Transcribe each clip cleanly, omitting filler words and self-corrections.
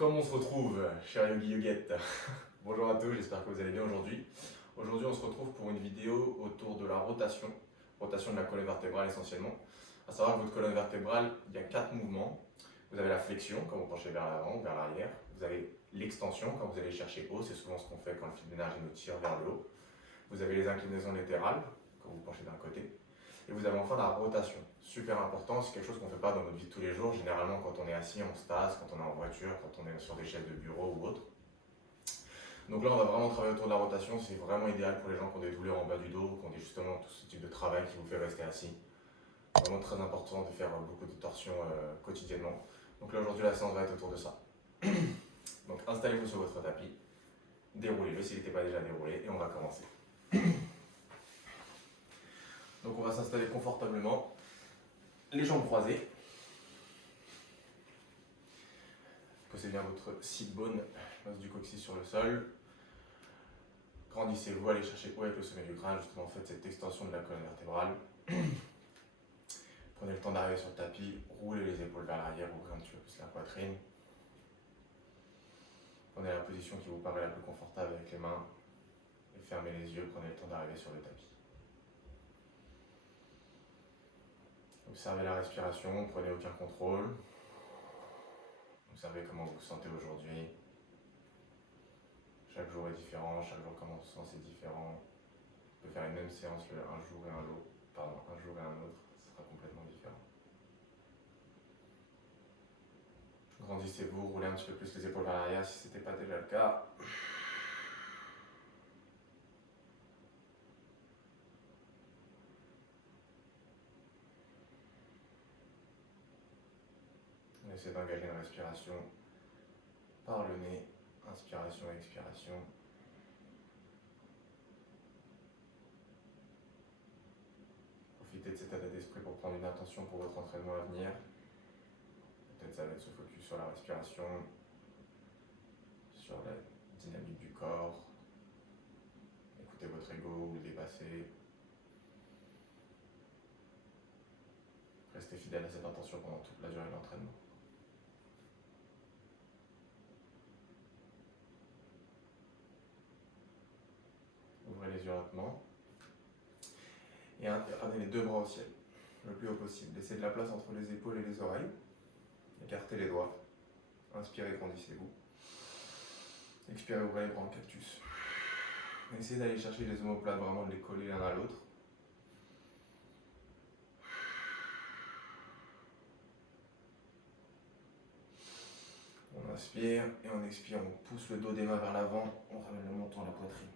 Comme on se retrouve, cher Yogi Yoguette. Bonjour à tous, j'espère que vous allez bien aujourd'hui. Aujourd'hui, on se retrouve pour une vidéo autour de la rotation de la colonne vertébrale essentiellement. À savoir que votre colonne vertébrale, il y a 4 mouvements. Vous avez la flexion, quand vous penchez vers l'avant ou vers l'arrière. Vous avez l'extension, quand vous allez chercher haut, c'est souvent ce qu'on fait quand le fil d'énergie nous tire vers le haut. Vous avez les inclinaisons latérales, quand vous penchez d'un côté. Et vous avez enfin la rotation, super important, c'est quelque chose qu'on ne fait pas dans notre vie de tous les jours, généralement quand on est assis en stase, quand on est en voiture, quand on est sur des chaises de bureau ou autre. Donc là on va vraiment travailler autour de la rotation, c'est vraiment idéal pour les gens qui ont des douleurs en bas du dos, qui ont justement tout ce type de travail qui vous fait rester assis. Vraiment très important de faire beaucoup de torsions quotidiennement. Donc là aujourd'hui la séance va être autour de ça. Donc installez-vous sur votre tapis, déroulez-le s'il n'était pas déjà déroulé et on va commencer. Donc on va s'installer confortablement, les jambes croisées. Posez bien votre sit bone, l'os du coccyx sur le sol. Grandissez-vous, allez chercher haut avec le sommet du crâne, justement faites cette extension de la colonne vertébrale. Prenez le temps d'arriver sur le tapis, roulez les épaules vers l'arrière, ouvrez un petit peu plus la poitrine. Prenez la position qui vous paraît la plus confortable avec les mains et fermez les yeux, prenez le temps d'arriver sur le tapis. Observez la respiration, prenez aucun contrôle. Observez comment vous vous sentez aujourd'hui. Chaque jour est différent, chaque jour comment on se sent c'est différent. On peut faire une même séance un jour et un autre, ce sera complètement différent. Grandissez-vous, roulez un petit peu plus les épaules vers l'arrière si ce n'était pas déjà le cas. On essaie d'engager une respiration par le nez, inspiration et expiration. Profitez de cet état d'esprit pour prendre une intention pour votre entraînement à venir. Peut-être ça va être se focus sur la respiration, sur la dynamique du corps. Écoutez votre ego ou le dépasser. Restez fidèle à cette intention pendant toute la durée de l'entraînement. Ouvrez les yeux lentement. Et ramenez les deux bras au ciel, le plus haut possible. Laissez de la place entre les épaules et les oreilles. Écartez les doigts. Inspirez, grandissez-vous. Expirez, ouvrez les bras en cactus. Essayez d'aller chercher les omoplates, vraiment de les coller l'un à l'autre. On inspire et on expire, on pousse le dos des mains vers l'avant, on ramène le menton à la poitrine.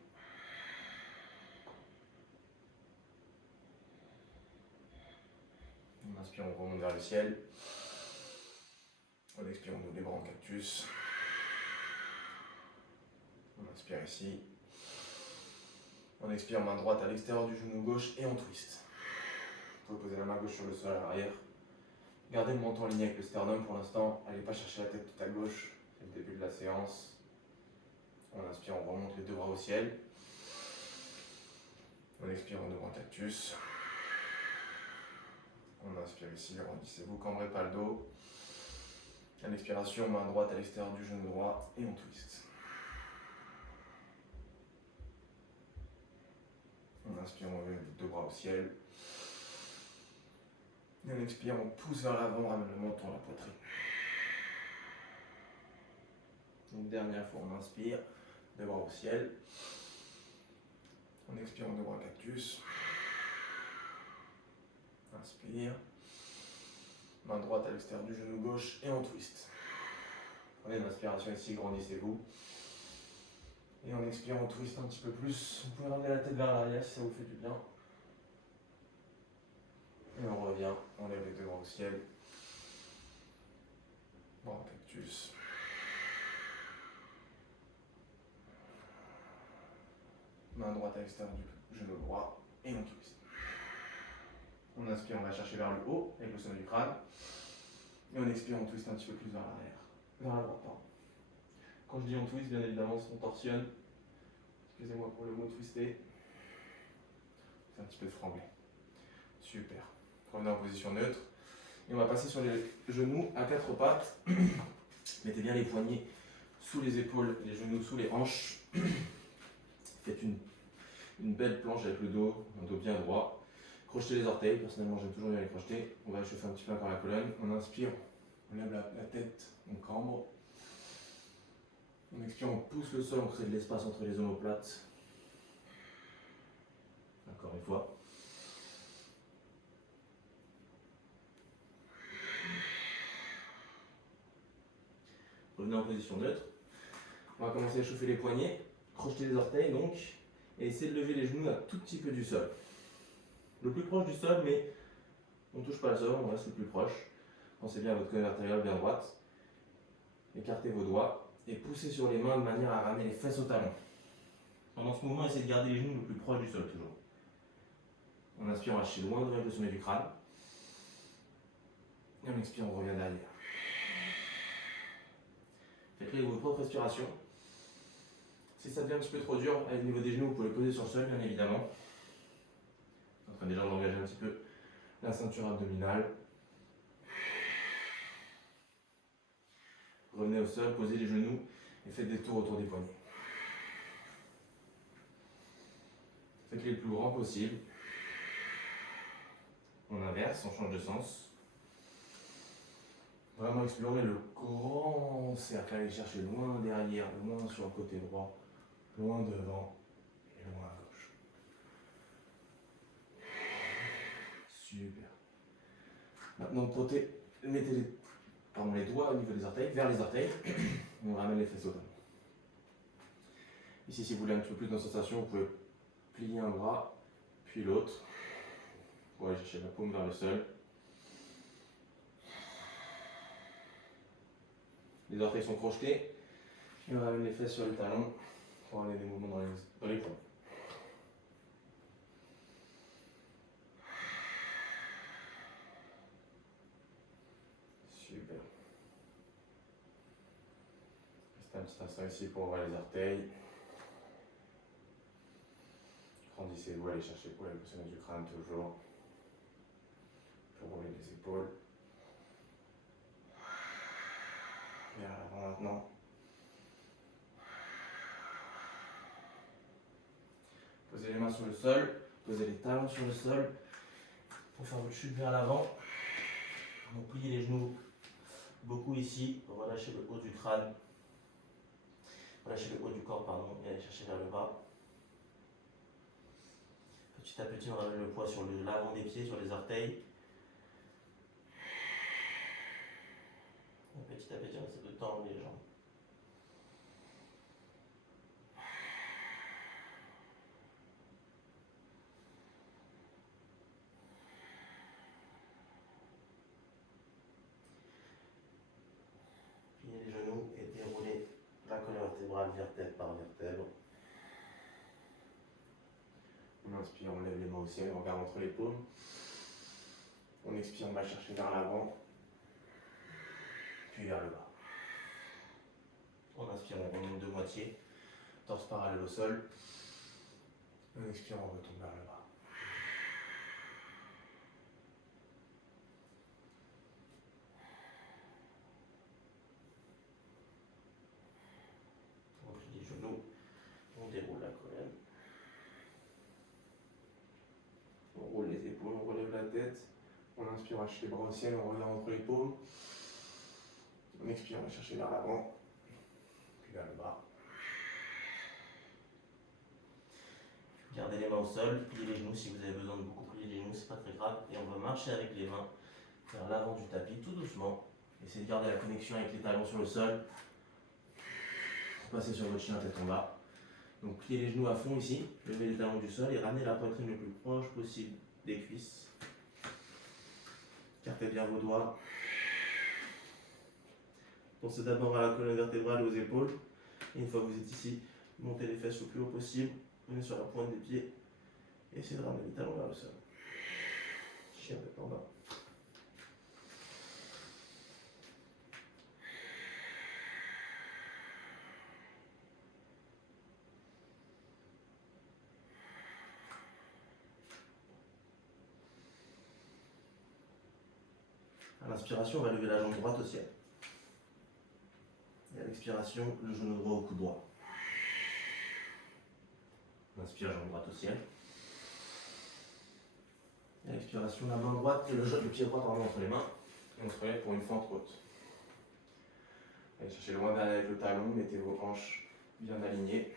On inspire, on remonte vers le ciel. On expire, on ouvre les bras en cactus. On inspire ici. On expire, main droite à l'extérieur du genou gauche et on twist. Vous pouvez poser la main gauche sur le sol à l'arrière. Gardez le menton aligné avec le sternum pour l'instant. Allez pas chercher la tête tout à gauche. C'est le début de la séance. On inspire, on remonte les deux bras au ciel. On expire, on ouvre un cactus. On inspire ici, grandissez-vous, cambrez pas le dos. À l'expiration, main droite à l'extérieur du genou droit et on twist. On inspire, on lève les deux bras au ciel. Et on expire, on pousse vers l'avant, on ramène le menton à la poitrine. Une dernière fois, on inspire, deux bras au ciel. On expire, on ouvre un cactus. Inspire. Main droite à l'extérieur du genou gauche et on twist. Prenez une inspiration ici, grandissez-vous. Et on expire, on twist un petit peu plus. Vous pouvez ramener la tête vers l'arrière si ça vous fait du bien. Et on revient, on lève les deux bras au ciel. Bras en cactus. Main droite à l'extérieur du genou droit et on twist. On inspire, on va chercher vers le haut avec le sommet du crâne. Et on expire, on twist un petit peu plus vers l'arrière. Vers l'avant, pardon. Quand je dis on twist, bien évidemment, on torsionne. Excusez-moi pour le mot twister. C'est un petit peu de franglais. Super. Revenez en position neutre. Et on va passer sur les genoux à quatre pattes. Mettez bien les poignets sous les épaules, les genoux sous les hanches. Faites une belle planche avec le dos, un dos bien droit. Crochetez les orteils, personnellement j'aime toujours bien les crocheter. On va échauffer un petit peu encore la colonne. On inspire, on lève la tête, on cambre. On expire, on pousse le sol, on crée de l'espace entre les omoplates. Encore une fois. Revenez en position neutre. On va commencer à échauffer les poignets, crocheter les orteils donc, et essayer de lever les genoux un tout petit peu du sol. Le plus proche du sol, mais on ne touche pas le sol, on reste le plus proche. Pensez bien à votre colonne vertébrale bien droite. Écartez vos doigts et poussez sur les mains de manière à ramener les fesses au talon. Pendant ce mouvement, essayez de garder les genoux le plus proche du sol toujours. On inspire, on lâche loin de le sommet du crâne. Et on expire, on revient derrière. Faites-le avec votre propre respiration. Si ça devient un petit peu trop dur, au niveau des genoux, vous pouvez les poser sur le sol, bien évidemment. En train déjà d'engager un petit peu la ceinture abdominale. Revenez au sol, posez les genoux et faites des tours autour des poignets. Faites-les le plus grand possible. On inverse, on change de sens. Vraiment explorer le grand cercle, allez chercher loin derrière, loin sur le côté droit, loin devant et loin à gauche. Super. Maintenant, mettez les doigts au niveau des orteils, vers les orteils. On ramène les fesses au talon. Ici, si vous voulez un petit peu plus de sensation, vous pouvez plier un bras, puis l'autre, pour aller chercher la paume vers le sol. Les orteils sont crochetés, et on ramène les fesses sur les talons pour amener des mouvements dans les poings. Super. Restez un petit instant ici pour ouvrir les orteils. Grandissez-vous, allez chercher pour le sommet du crâne toujours. Pour rouler les épaules. Vers l'avant maintenant. Posez les mains sur le sol, posez les talons sur le sol pour faire votre chute vers l'avant. Donc pliez les genoux beaucoup ici, relâchez le haut du crâne, relâchez le haut du corps pardon, et allez chercher vers le bas. Petit à petit on ramène le poids sur l'avant des pieds, sur les orteils. Et petit à petit on essaie de tendre les jambes. Pliez les genoux et déroulez la colonne vertébrale vertèbre par vertèbre. On inspire, on lève les mains au ciel, on regarde entre les paumes. On expire, on va chercher vers l'avant, puis vers le bas. On inspire, on remonte de moitié, torse parallèle au sol. On expire, on retombe vers le bas. On plie les genoux, on déroule la colonne. On roule les épaules, on relève la tête. On inspire, on lâche les bras au ciel, on regarde entre les paumes. On expire, on va chercher vers l'avant, puis vers le bas. Gardez les mains au sol, pliez les genoux si vous avez besoin de beaucoup plier les genoux, c'est pas très grave. Et on va marcher avec les mains vers l'avant du tapis, tout doucement. Essayez de garder la connexion avec les talons sur le sol. Passez sur votre chien tête en bas. Donc pliez les genoux à fond ici, levez les talons du sol et ramenez la poitrine le plus proche possible des cuisses. Écartez bien vos doigts. Pensez d'abord à la colonne vertébrale et aux épaules. Et une fois que vous êtes ici, montez les fesses le plus haut possible. Venez sur la pointe des pieds. Et essayez de ramener les talons vers le sol. Chien tête en bas. À l'inspiration, on va lever la jambe droite au ciel. Expiration, le genou droit au cou droit. On inspire, jambe droite au ciel. Et à l'expiration, la main droite et le pied droit entre les mains. Et on se relève pour une fente haute. Allez chercher loin derrière avec le talon, mettez vos hanches bien alignées.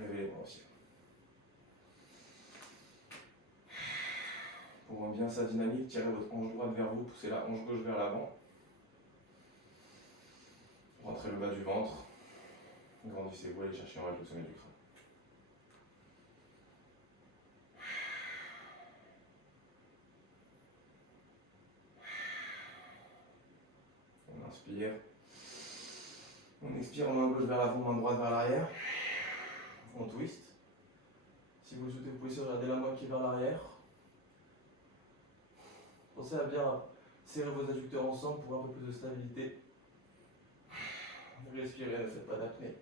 Levez les bras au ciel. Pour rendre bien sa dynamique, tirez votre hanche droite vers vous, poussez la hanche gauche vers l'avant. Rentrez le bas du ventre. Grandissez-vous, allez chercher en haut le sommet du crâne. On inspire. On expire, main gauche vers l'avant, main droite vers l'arrière. On twist. Si vous le souhaitez, vous pouvez aussi regarder la moitié vers l'arrière. Pensez à bien serrer vos adducteurs ensemble pour un peu plus de stabilité. Respirez, ne faites pas d'apnée.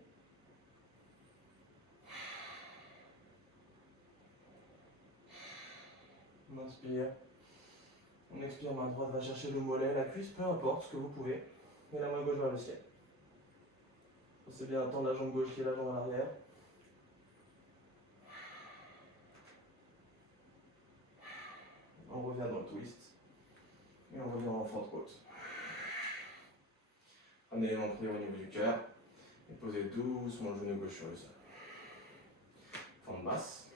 On inspire. On expire, main droite va chercher le mollet, la cuisse, peu importe ce que vous pouvez. Et la main gauche vers le ciel. Pensez bien à tendre la jambe gauche qui est la jambe à l'arrière. On revient dans le twist. Et on revient en fente haute. Ramenez les mains au niveau du cœur. Et posez doucement le genou gauche sur le sol. Fente basse.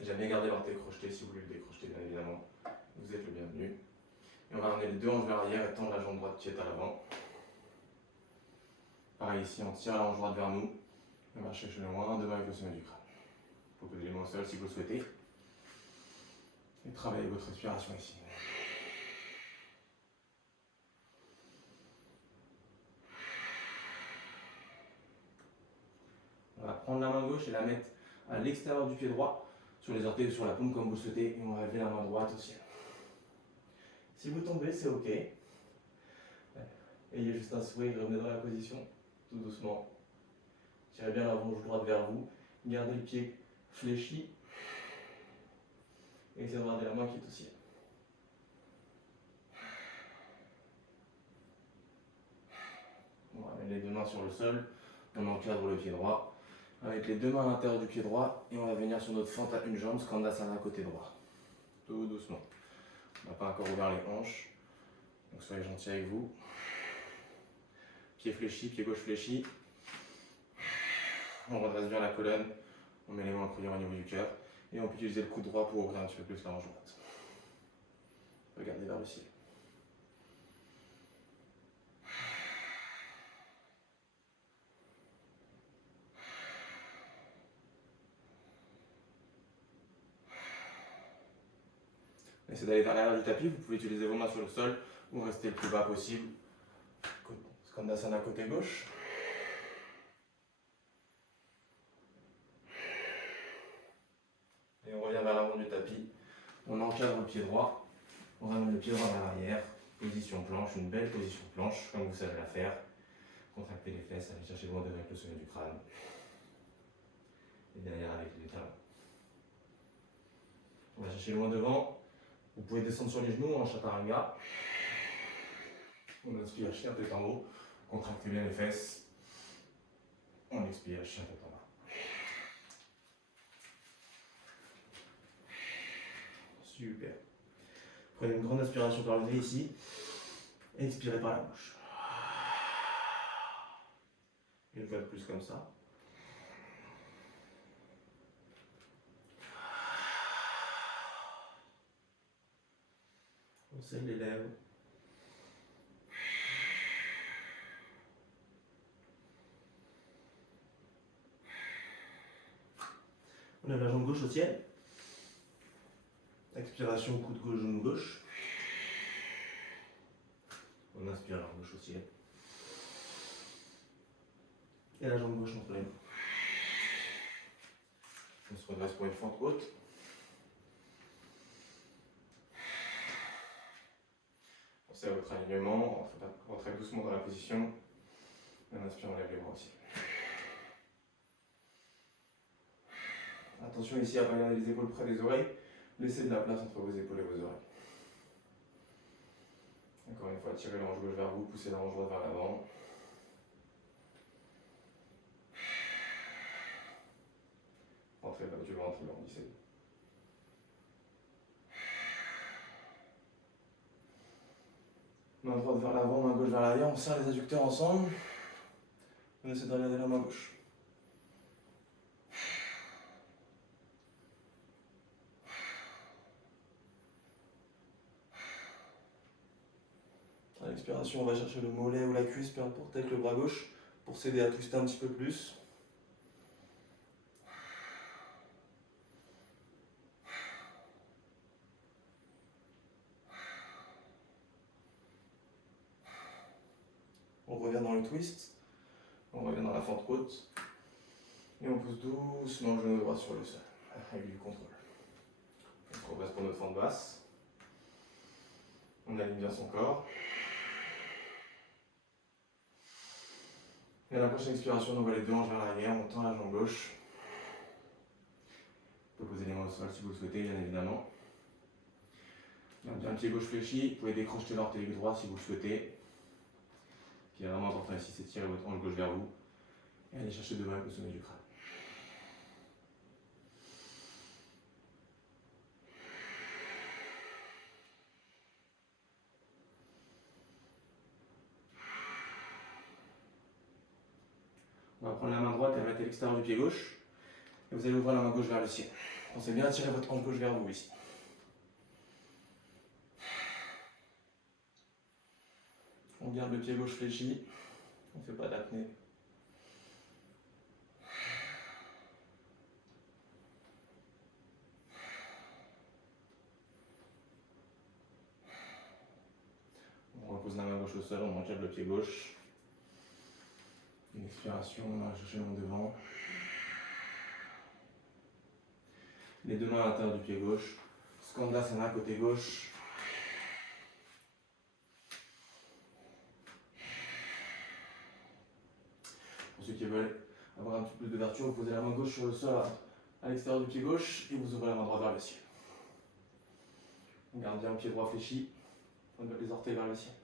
Jamais garder l'orteil crocheté si vous voulez le décrocheter, bien évidemment. Vous êtes le bienvenu. Et on va ramener les deux hanches vers l'arrière et tendre la jambe droite qui est à l'avant. Pareil ici, on tire la hanche droite vers nous. On va chercher le loin devant avec le sommet du crâne. Vous pouvez poser les mains au sol si vous le souhaitez. Et travaillez votre respiration ici. On va prendre la main gauche et la mettre à l'extérieur du pied droit, sur les orteils ou sur la paume comme vous le souhaitez, et on va lever la main droite au ciel. Si vous tombez, c'est ok. Ayez juste un sourire, revenez dans la position, tout doucement. Tirez bien la hanche droite vers vous, gardez le pied fléchi, et essayez de regarder la main qui est au ciel. On ramène les deux mains sur le sol, on encadre le pied droit. Avec les deux mains à l'intérieur du pied droit, et on va venir sur notre fente à une jambe, Skandasana côté droit. Tout doucement. On n'a pas encore ouvert les hanches, donc soyez gentils avec vous. Pied fléchi, pied gauche fléchi. On redresse bien la colonne, on met les mains en prière au niveau du cœur, et on peut utiliser le coude droit pour ouvrir un petit peu plus la hanche droite. Regardez vers le ciel. Essayez d'aller vers l'arrière du tapis, vous pouvez utiliser vos mains sur le sol ou rester le plus bas possible. Skandasana côté gauche. Et on revient vers l'avant du tapis. On encadre le pied droit. On ramène le pied droit vers l'arrière. Position planche, une belle position planche, comme vous savez la faire. Contractez les fesses, allez chercher loin devant avec le sommet du crâne. Et derrière avec les talons. On va chercher loin devant. Vous pouvez descendre sur les genoux en chaturanga. On inspire, chien tête en haut. Contractez bien les fesses. On expire, chien tête en bas. Super. Prenez une grande inspiration par le nez ici. Et expirez par la bouche. Une fois de plus comme ça. On serre les lèvres. On lève la jambe gauche au ciel. Expiration, coude gauche, genou gauche. On inspire la jambe gauche au ciel. Et la jambe gauche entre les mains. On se redresse pour une fente haute. Pensez à votre alignement, rentrez doucement dans la position. On inspire, on lève les bras au ciel. Attention ici à ne pas garder les épaules près des oreilles. Laissez de la place entre vos épaules et vos oreilles. Une fois, tirez la hanche gauche vers vous, poussez la hanche droite vers l'avant. Rentrez bas du ventre, grandissez. Main droite vers l'avant, main gauche vers l'arrière, on serre les adducteurs ensemble. On essaie de regarder la main gauche. À l'expiration, on va chercher le mollet ou la cuisse, peu importe, avec le bras gauche, pour s'aider à twister un petit peu plus. On revient dans le twist, on revient dans la fente haute, et on pousse doucement le genou droit sur le sol, avec du contrôle. On repasse pour notre fente basse. On aligne bien son corps. Et à la prochaine expiration, on envoie les deux hanches vers l'arrière, on tend la jambe gauche. Vous pouvez poser les mains au sol si vous le souhaitez, bien évidemment. Gardez un pied gauche fléchi, vous pouvez décrocher l'orteil droit si vous le souhaitez. Ce qui est vraiment important ici, c'est de tirer votre hanche gauche vers vous et aller chercher devant avec le sommet du crâne. On va prendre la main droite et la mettre à l'extérieur du pied gauche. Et vous allez ouvrir la main gauche vers le ciel. Pensez bien à tirer votre hanche gauche vers vous ici. On garde le pied gauche fléchi. On ne fait pas d'apnée. On repose la main gauche au sol, on encadre le pied gauche. Une expiration, on va chercher le monde devant. Les deux mains à l'intérieur du pied gauche. Skandasana côté gauche. Pour ceux qui veulent avoir un petit peu d'ouverture, vous posez la main gauche sur le sol à l'extérieur du pied gauche et vous ouvrez la main droite vers le ciel. On garde bien le pied droit fléchi. On met les orteils vers le ciel.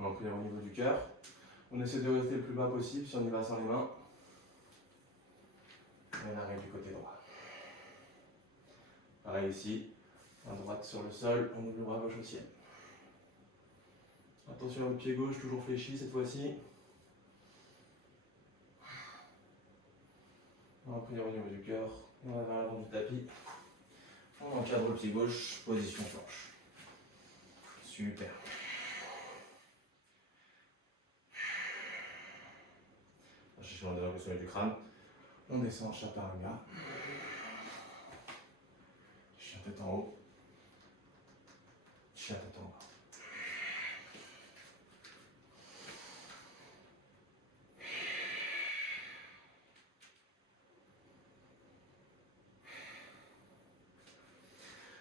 On va prier au niveau du cœur. On essaie de rester le plus bas possible si on y va sans les mains. Et on arrive du côté droit. Pareil ici, main droite sur le sol, on ouvre le bras gauche au ciel. Attention au pied gauche, toujours fléchi cette fois-ci. On va prier au niveau du cœur, on va vers l'avant du tapis. On encadre le pied gauche, position planche. Super. On va chercher le sommet du crâne. On descend en chaturanga. Chien tête en haut. Chien tête en bas.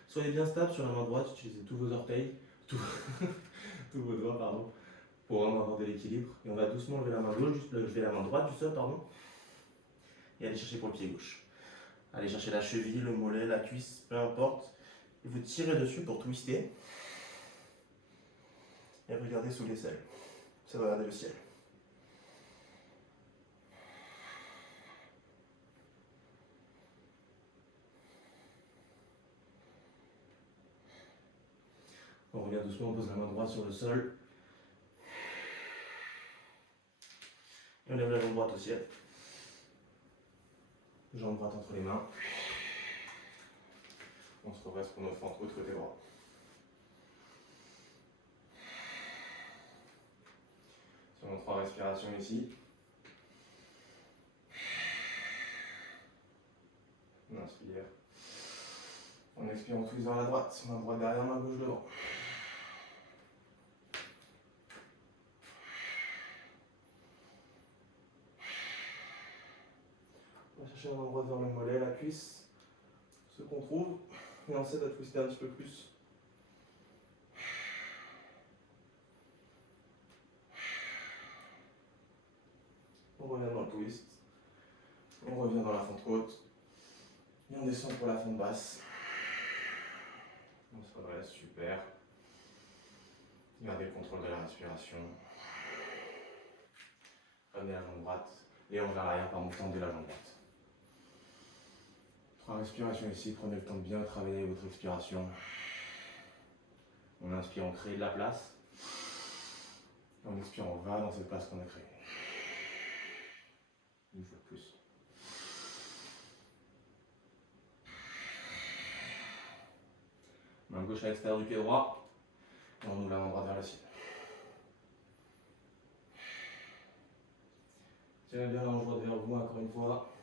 Soyez bien stable sur la main droite, utilisez tous vos orteils, tous vos doigts, pardon, pour vraiment avoir de l'équilibre. Et on va doucement lever la main gauche, lever la main droite du sol, pardon, et aller chercher pour le pied gauche. Allez chercher la cheville, le mollet, la cuisse, peu importe. Et vous tirez dessus pour twister. Et regardez sous l'aisselle. Ça va regarder le ciel. On revient doucement, on pose la main droite sur le sol. Et on lève la jambe droite au ciel. Jambe droite entre les mains. On se redresse pour notre fente haute côté droit. Sur nos 3 respirations ici. On inspire. On expire, on twist vers la droite. Main droite derrière, main gauche devant. On va chercher la main droite vers le mollet, la cuisse. Ce qu'on trouve. Et on essaie de twister un petit peu plus. On revient dans le twist. On revient dans la fente haute. Et on descend pour la fente basse. On se redresse, super. Gardez le contrôle de la respiration. Ramenez la jambe droite, les hanches vers l'arrière par mouvement de la jambe droite. 3 respirations ici, prenez le temps de bien travailler votre expiration. On inspire, on crée de la place. On expire, on va dans cette place qu'on a créée. Une fois de plus. Main gauche à l'extérieur du pied droit. Et on ouvre la main droite vers le ciel. Tirez bien la hanche droite vers vous, encore une fois.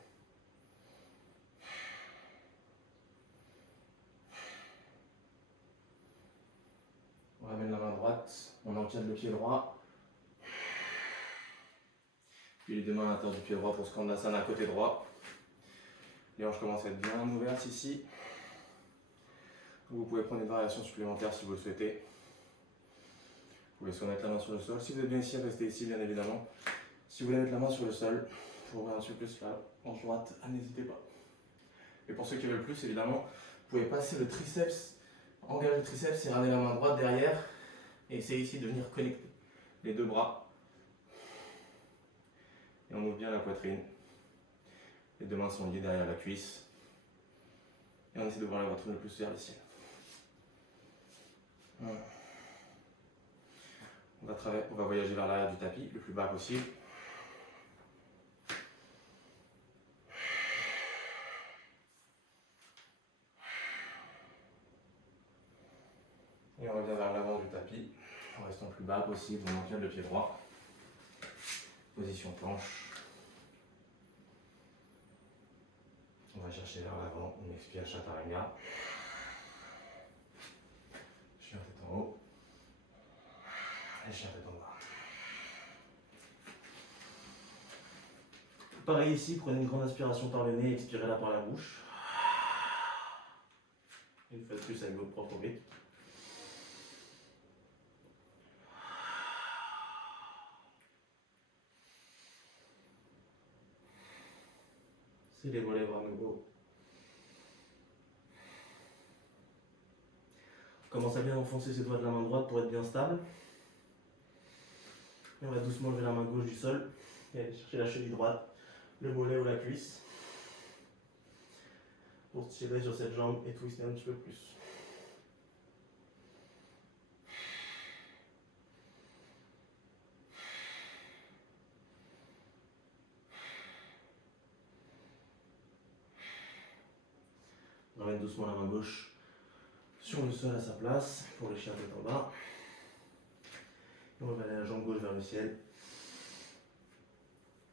On ramène la main droite, on encadre le pied droit. Puis les deux mains à l'intérieur du pied droit pour Skandasana côté droit. Les hanches commencent à être bien ouvertes ici. Vous pouvez prendre une variation supplémentaire si vous le souhaitez. Vous pouvez soit mettre la main sur le sol. Si vous êtes bien ici, restez ici bien évidemment. Si vous voulez mettre la main sur le sol, pour ouvrir un petit peu plus la hanche droite, n'hésitez pas. Et pour ceux qui veulent plus, évidemment, vous pouvez passer le triceps, engager le triceps et ramener la main droite derrière. Et essayez ici de venir connecter les deux bras. Et on ouvre bien la poitrine. Les deux mains sont liées derrière la cuisse. Et on essaie d'ouvrir la poitrine le plus vers le ciel. Voilà. On va voyager vers l'arrière du tapis, le plus bas possible. Et on revient vers l'avant du tapis, en restant le plus bas possible, on maintient le pied droit. Position planche. On va chercher vers l'avant, on expire Chaturanga. Chien tête en haut. Et chien tête en bas. Pareil ici, prenez une grande inspiration par le nez, expirez-la par la bouche. Une fois de plus avec votre propre rythme. C'est les volets vers nouveau. Commence à bien enfoncer ses doigts de la main droite pour être bien stable. Et on va doucement lever la main gauche du sol et aller chercher la cheville droite, le mollet ou la cuisse. Pour tirer sur cette jambe et twister un petit peu plus. On ramène doucement la main gauche sur le sol à sa place pour le chien tête en bas. Et on va aller la jambe gauche vers le ciel.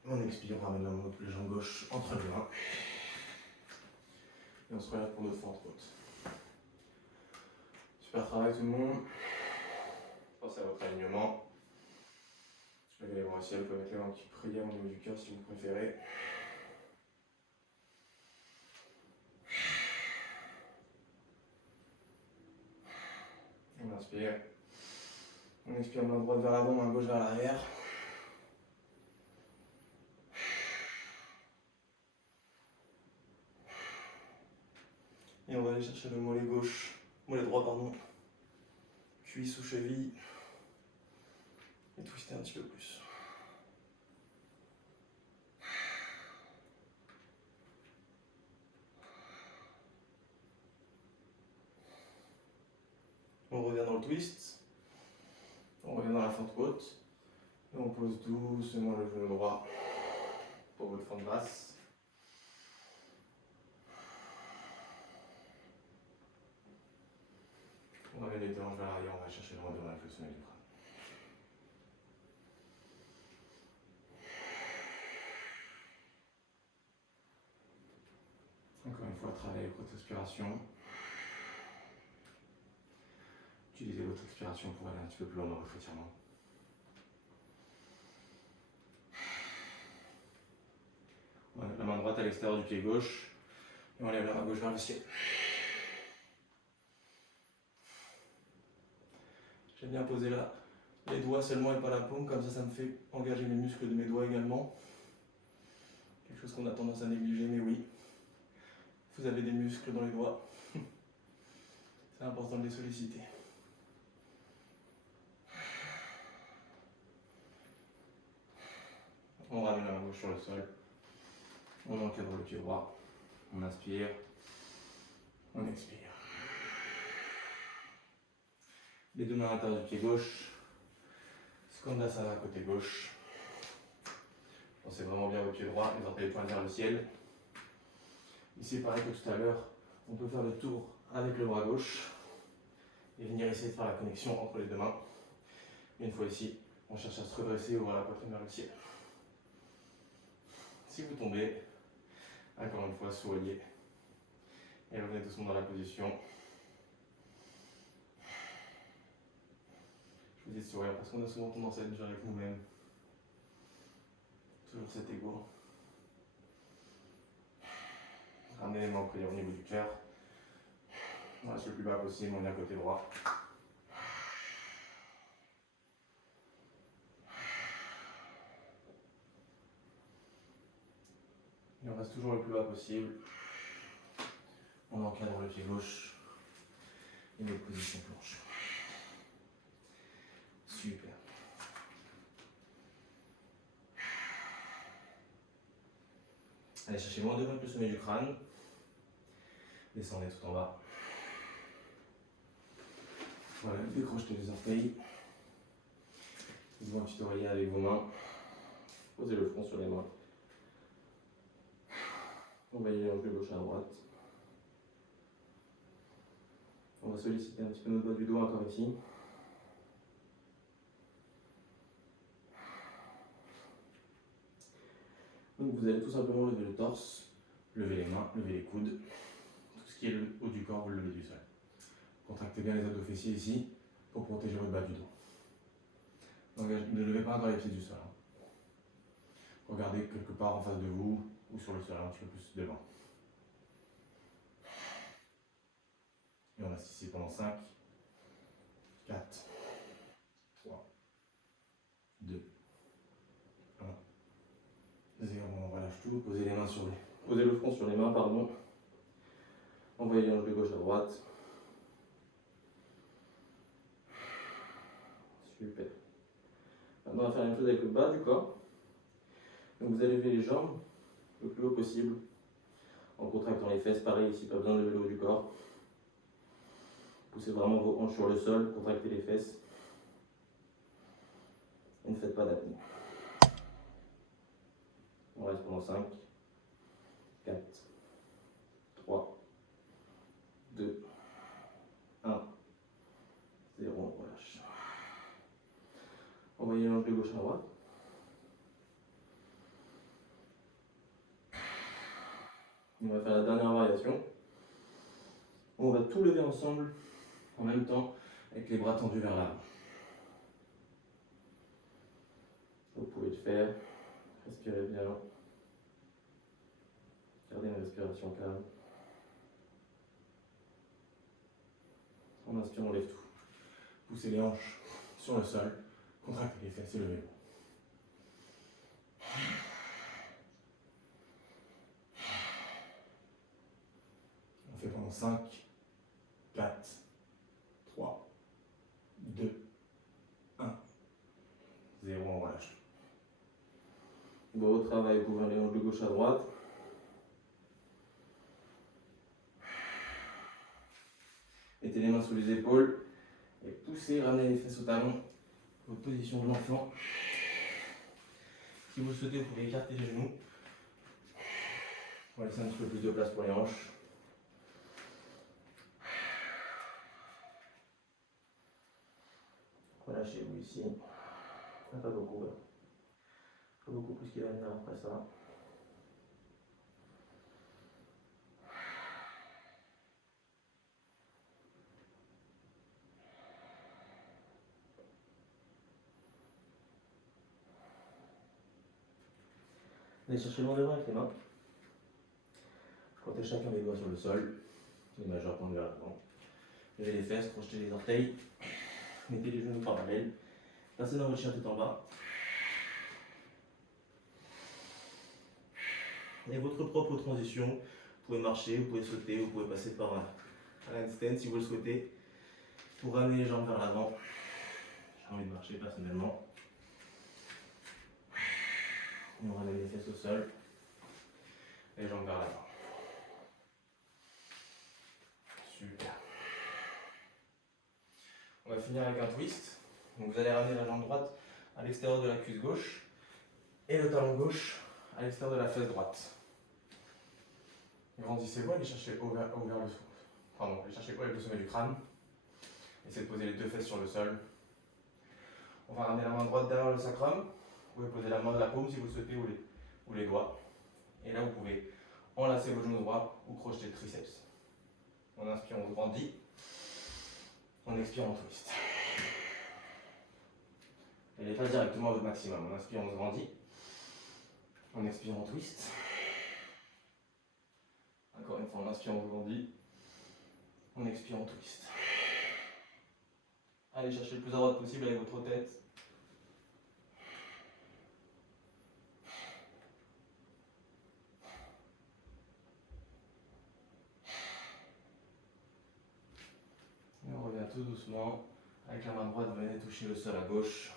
On expire, on ramène la jambe gauche entre les mains. Et on se relève pour notre fente haute. Super travail tout le monde. Pensez à votre alignement. Levez les bras au ciel, vous pouvez mettre les mains en petite prière au niveau du cœur si vous préférez. On inspire. On expire main droite vers l'avant, main gauche vers l'arrière. Et on va aller chercher le mollet gauche, mollet droit pardon, cuisse ou cheville. Et twister un petit peu plus. On revient dans le twist. On revient dans la fente haute. Et on pose doucement le genou droit pour votre fente basse. On ramène les deux hanches vers l'arrière, on va chercher le rondeur avec le sommet du crâne. Encore une fois, travaillez votre respiration. Utilisez votre expiration pour aller un petit peu plus loin dans votre étirement. On lève la main droite à l'extérieur du pied gauche et on lève la main gauche vers le ciel. J'aime bien poser là les doigts seulement et pas la paume, comme ça me fait engager mes muscles de mes doigts également. Quelque chose qu'on a tendance à négliger, mais oui. Vous avez des muscles dans les doigts. C'est important de les solliciter. On ramène la main gauche sur le sol. On encadre le pied droit. On inspire. On expire. Les deux mains à l'intérieur du pied gauche. Skandasana côté gauche. Pensez vraiment bien au pied droit, les orteils pointent vers le ciel. Ici, pareil que tout à l'heure, on peut faire le tour avec le bras gauche et venir essayer de faire la connexion entre les deux mains. Et une fois ici, on cherche à se redresser et ouvrir la poitrine vers le ciel. Si vous tombez, encore une fois, souriez et revenez doucement dans la position. Je vous dis de sourire parce qu'on a souvent tendance à être dur avec nous-mêmes. Toujours cet ego. Ramenez les mains au niveau du cœur. On reste le plus bas possible, on est à côté droit. Et on reste toujours le plus bas possible. On encadre le pied gauche et notre position planche. Super. Allez chercher moins devant que le sommet du crâne. Descendez tout en bas. Voilà, décrochez les orteils. Faites-vous un petit oreiller avec vos mains. Posez le front sur les mains. On va y aller de gauche à droite. On va solliciter un petit peu notre bas du dos encore ici. Donc vous allez tout simplement lever le torse, lever les mains, lever les coudes. Tout ce qui est le haut du corps, vous le levez du sol. Contractez bien les abdos fessiers ici pour protéger votre bas du dos. Donc ne levez pas encore les pieds du sol. Regardez quelque part en face de vous ou sur le sol un petit peu plus devant. Et on reste ici pendant 5, 4, 3, 2, 1, 0. On relâche tout, posez les mains sur les... Posez le front sur les mains, pardon. Envoyez les hanches de gauche à droite. Super. Maintenant, on va faire la même chose avec le bas du corps. Donc vous allez lever les jambes le plus haut possible en contractant les fesses. Pareil ici, pas besoin de lever le haut du corps. Poussez vraiment vos hanches sur le sol, contractez les fesses. Et ne faites pas d'apnée. On reste pendant 5, 4, 3, 2, 1, 0. On relâche. Envoyez les hanches de gauche à droite. On va faire la dernière variation. On va tout lever ensemble en même temps avec les bras tendus vers l'avant. Vous pouvez le faire. Respirez bien. Gardez une respiration calme. On inspire, on lève tout. Poussez les hanches sur le sol. Contractez les fesses et levez-vous. On fait pendant 5, 4, 3, 2, 1, 0. On relâche. Beau travail, vous pouvez aller de gauche à droite. Mettez les mains sous les épaules et poussez, ramenez les fesses au talon. Votre position de l'enfant. Si vous le souhaitez, vous pouvez écarter les genoux. On va laisser un petit peu plus de place pour les hanches. Relâchez-vous ici. Pas beaucoup. Pas beaucoup plus qu'il va venir après ça. Allez chercher loin devant avec les mains. Comptez chacun des doigts sur le sol. Les majeurs tendus vers l'avant. Levez les fesses, crochetez les orteils. Mettez les genoux parallèles. Passez dans votre chien tout en bas. Et votre propre transition, pouvez marcher, vous pouvez sauter, vous pouvez passer par un handstand si vous le souhaitez. Pour ramener les jambes vers l'avant. J'ai envie de marcher personnellement. Et on ramène les fesses au sol. Les jambes vers l'avant. Super. On va finir avec un twist. Donc vous allez ramener la jambe droite à l'extérieur de la cuisse gauche et le talon gauche à l'extérieur de la fesse droite. Grandissez-vous, allez chercher haut vers le sommet. Pardon, allez chercher haut avec le sommet du crâne. Essayez de poser les deux fesses sur le sol. On va ramener la main droite derrière le sacrum. Vous pouvez poser la main de la paume si vous le souhaitez ou les doigts. Et là, vous pouvez enlacer vos genoux droits ou crocheter le triceps. On inspire, on grandit. On expire, on twist. N'allez pas directement à votre maximum. On inspire, on se grandit. On expire, on twist. Encore une fois, on inspire, on se grandit. On expire, on twist. Allez chercher le plus à droite possible avec votre tête. Et on revient tout doucement. Avec la main droite, venez toucher le sol à gauche.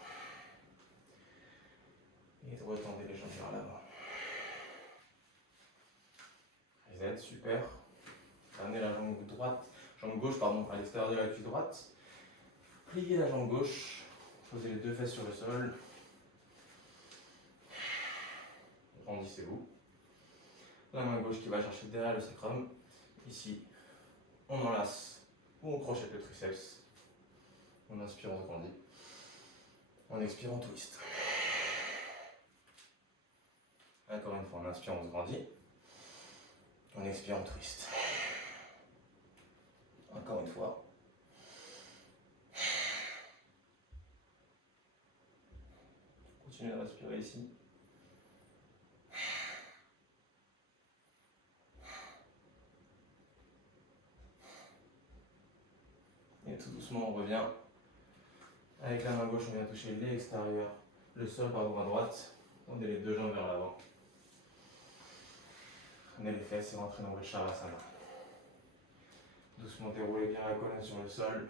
Et retendez les jambes vers l'avant. Reset, super. Ramenez la jambe gauche à l'extérieur de la cuisse droite. Pliez la jambe gauche. Posez les deux fesses sur le sol. Grandissez-vous. La main gauche qui va chercher derrière le sacrum. Ici, on enlace ou on crochette le triceps. On inspire, on se grandit. On expire, on twist. Encore une fois, on inspire, on se grandit. On expire, on twist. Encore une fois. Continuez à respirer ici. Et tout doucement, on revient. Avec la main gauche, on vient toucher l'extérieur, le sol à droite. On met les deux jambes vers l'avant. Prenez les fesses et rentrez dans votre Shavasana. Doucement déroulez bien la colonne sur le sol.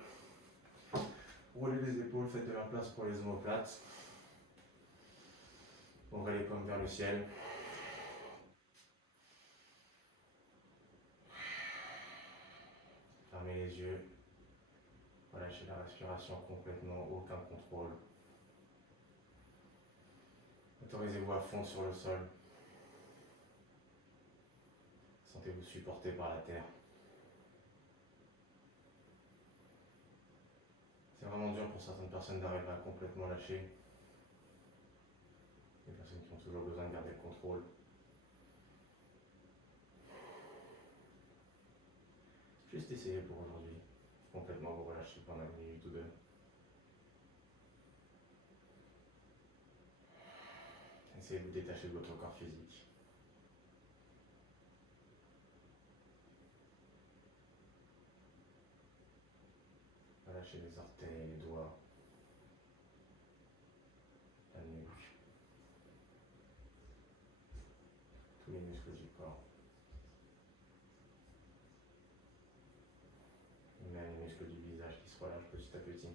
Roulez les épaules, faites de la place pour les omoplates. Ouvrez les paumes vers le ciel. Fermez les yeux. Relâchez la respiration complètement, aucun contrôle. Autorisez-vous à fondre sur le sol. Sentez-vous supporté par la terre. C'est vraiment dur pour certaines personnes d'arriver à complètement lâcher. Les personnes qui ont toujours besoin de garder le contrôle. Juste essayez pour aujourd'hui. Complètement vous relâcher pendant une minute ou deux. Essayez de vous détacher de votre corps physique. Relâchez les orteils, les doigts, la nuque, tous les muscles du corps. Et même les muscles du visage qui se relâchent petit à petit.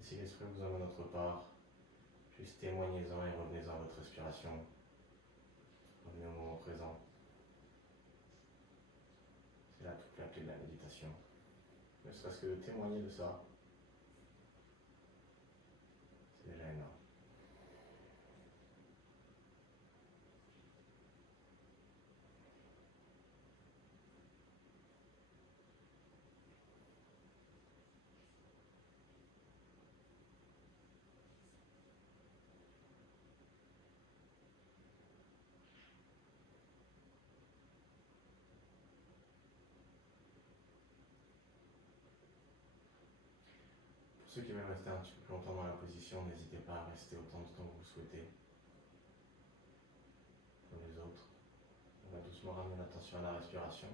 Et si l'esprit vous emmène autre part, juste témoignez-en et revenez-en à votre respiration. Revenez au moment présent. C'est là toute la clé de la méditation. Ne serait-ce que de témoigner de ça, c'est déjà énorme. Pour ceux qui veulent rester un petit peu plus longtemps dans la position, n'hésitez pas à rester autant de temps que vous souhaitez. Pour les autres, on va doucement ramener l'attention à la respiration.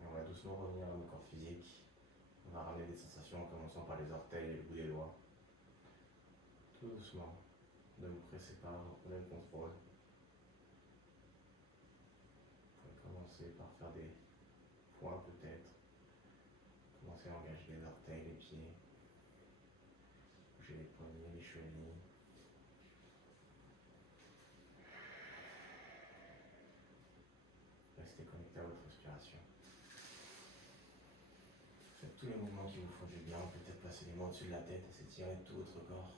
Et on va doucement revenir à nos corps physiques. On va ramener des sensations en commençant par les orteils et le bout des doigts. Tout doucement. Ne vous pressez pas, prenez le contrôle. Vous pouvez commencer par faire des points peut-être. Commencez à engager les orteils, les pieds. Bougez les poignets, les chevilles. Restez connecté à votre respiration. Faites tous les mouvements qui vous font du bien. Peut-être placer les mains au-dessus de la tête et s'étirer tout votre corps.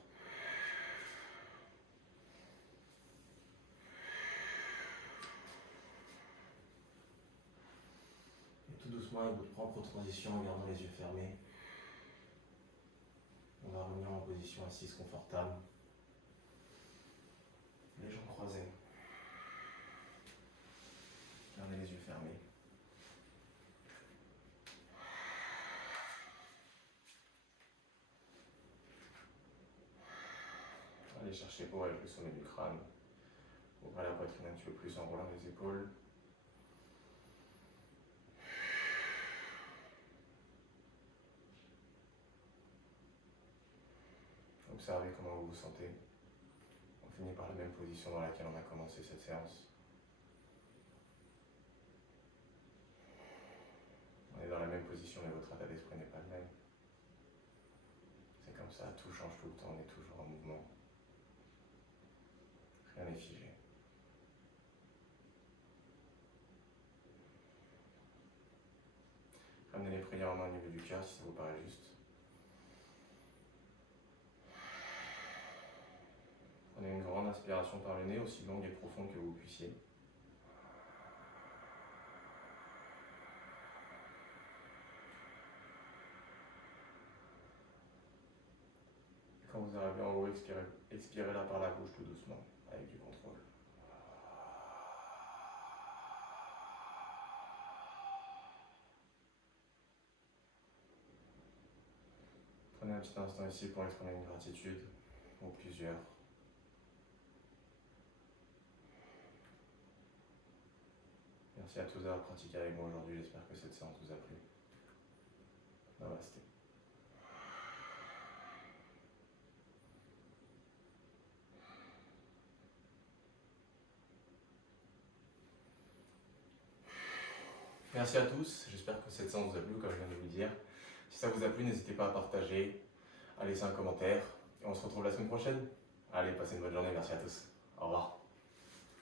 Tout doucement, avec votre propre transition, en gardant les yeux fermés, on va revenir en position assise confortable, les jambes croisées. Gardez les yeux fermés. Allez chercher haut avec le sommet du crâne. Ouvrez la poitrine un petit peu plus en roulant les épaules. Observez comment vous vous sentez. On finit par la même position dans laquelle on a commencé cette séance. On est dans la même position mais votre état d'esprit n'est pas le même. C'est comme ça, tout change tout le temps, on est toujours en mouvement. Rien n'est figé. Ramenez les prières en main au niveau du cœur si ça vous paraît juste. Prenez une grande inspiration par le nez, aussi longue et profonde que vous puissiez. Quand vous arrivez en haut, expirez là par la bouche tout doucement, avec du contrôle. Prenez un petit instant ici pour exprimer une gratitude, ou plusieurs. Merci à tous d'avoir pratiqué avec moi aujourd'hui, j'espère que cette séance vous a plu. Namasté. Merci à tous, j'espère que cette séance vous a plu, comme je viens de vous le dire. Si ça vous a plu, n'hésitez pas à partager, à laisser un commentaire, et on se retrouve la semaine prochaine. Allez, passez une bonne journée, merci à tous. Au revoir.